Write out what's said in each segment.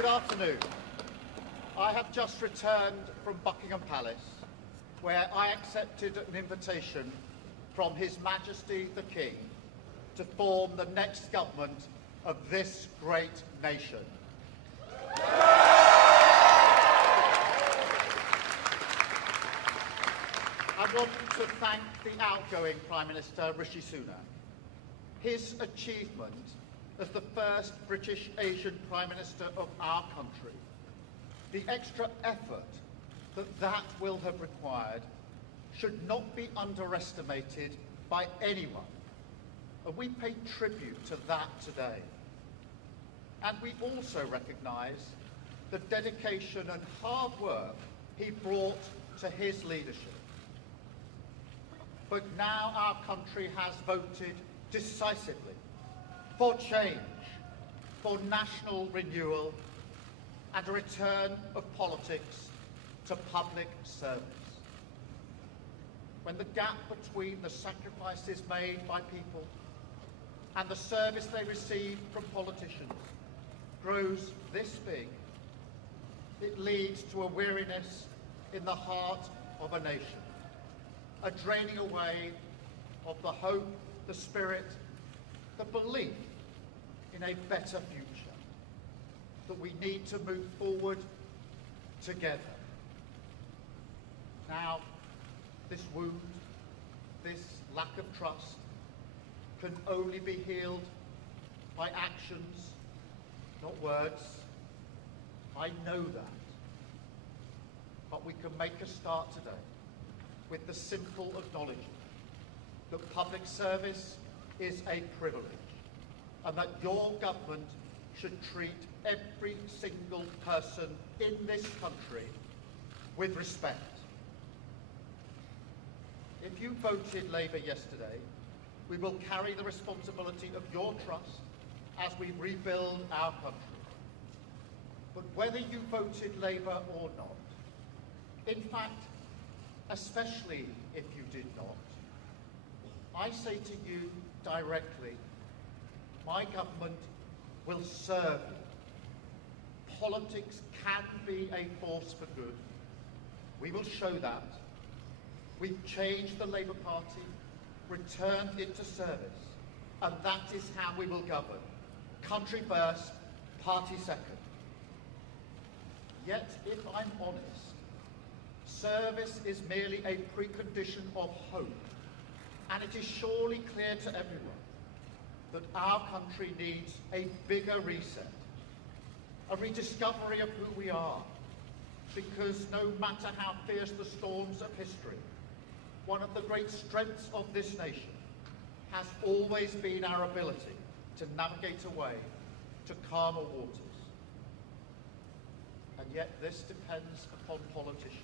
Good afternoon. I have just returned from Buckingham Palace, where I accepted an invitation from His Majesty the King to form the next government of this great nation. I want to thank the outgoing Prime Minister, Rishi Sunak. His achievement as the first British Asian Prime Minister of our country, the extra effort that will have required, should not be underestimated by anyone. And we pay tribute to that today. And we also recognise the dedication and hard work he brought to his leadership. But now our country has voted decisively for change, for national renewal, and a return of politics to public service. When the gap between the sacrifices made by people and the service they receive from politicians grows this big, it leads to a weariness in the heart of a nation, a draining away of the hope, the spirit, the belief in a better future, that we need to move forward together. Now, this wound, this lack of trust, can only be healed by actions, not words. I know that. But we can make a start today with the simple acknowledgement that public service is a privilege, and that your government should treat every single person in this country with respect. If you voted Labour yesterday, we will carry the responsibility of your trust as we rebuild our country. But whether you voted Labour or not, in fact, especially if you did not, I say to you directly, my government will serve you. Politics can be a force for good. We will show that. We've changed the Labour Party, returned it to service, and that is how we will govern. Country first, party second. Yet, if I'm honest, service is merely a precondition of hope, and it is surely clear to everyone that our country needs a bigger reset, a rediscovery of who we are, because no matter how fierce the storms of history, one of the great strengths of this nation has always been our ability to navigate a way to calmer waters. And yet this depends upon politicians,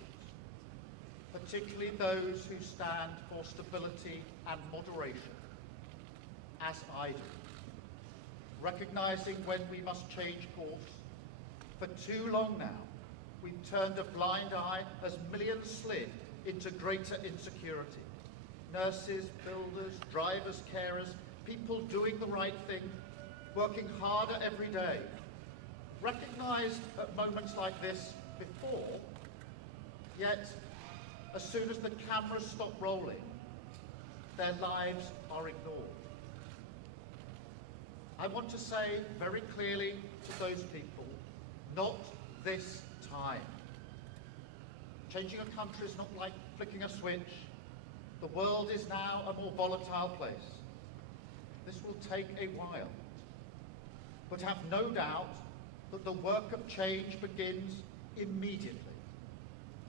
particularly those who stand for stability and moderation, as I do, recognising when we must change course. For too long now, we've turned a blind eye as millions slid into greater insecurity. Nurses, builders, drivers, carers, people doing the right thing, working harder every day, recognised at moments like this before, yet as soon as the cameras stop rolling, their lives are ignored. I want to say very clearly to those people, not this time. Changing a country is not like flicking a switch. The world is now a more volatile place. This will take a while. But have no doubt that the work of change begins immediately.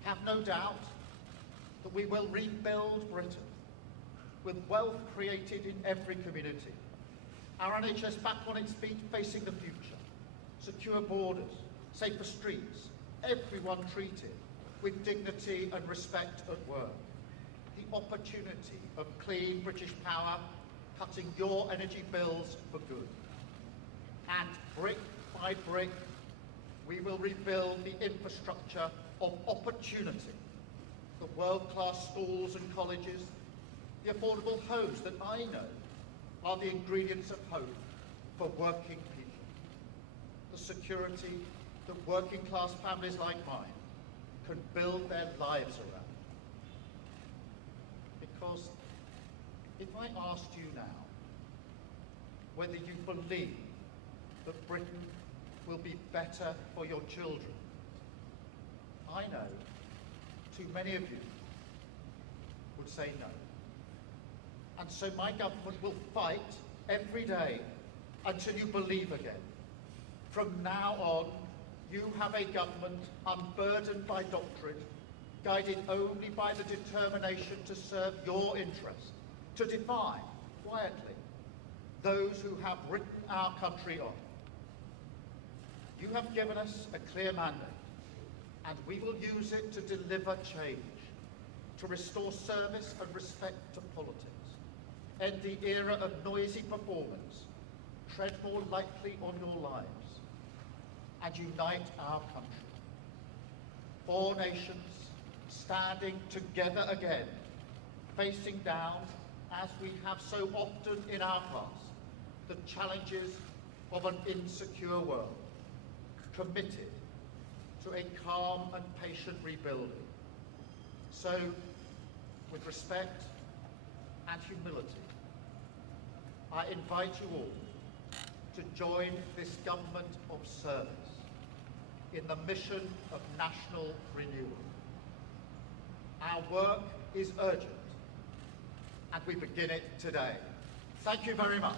Have no doubt that we will rebuild Britain with wealth created in every community. Our NHS back on its feet facing the future. Secure borders, safer streets, everyone treated with dignity and respect at work. The opportunity of clean British power, cutting your energy bills for good. And brick by brick, we will rebuild the infrastructure of opportunity. The world-class schools and colleges, the affordable homes that I know are the ingredients of hope for working people. The security that working class families like mine can build their lives around. Because if I asked you now whether you believe that Britain will be better for your children, I know too many of you would say no. And so my government will fight every day until you believe again. From now on, you have a government unburdened by doctrine, guided only by the determination to serve your interest, to defy, quietly, those who have written our country off. You have given us a clear mandate, and we will use it to deliver change, to restore service and respect to politics, end the era of noisy performance, tread more lightly on your lives, and unite our country. 4 nations standing together again, facing down, as we have so often in our past, the challenges of an insecure world, committed to a calm and patient rebuilding. So, with respect and humility, I invite you all to join this government of service in the mission of national renewal. Our work is urgent, and we begin it today. Thank you very much.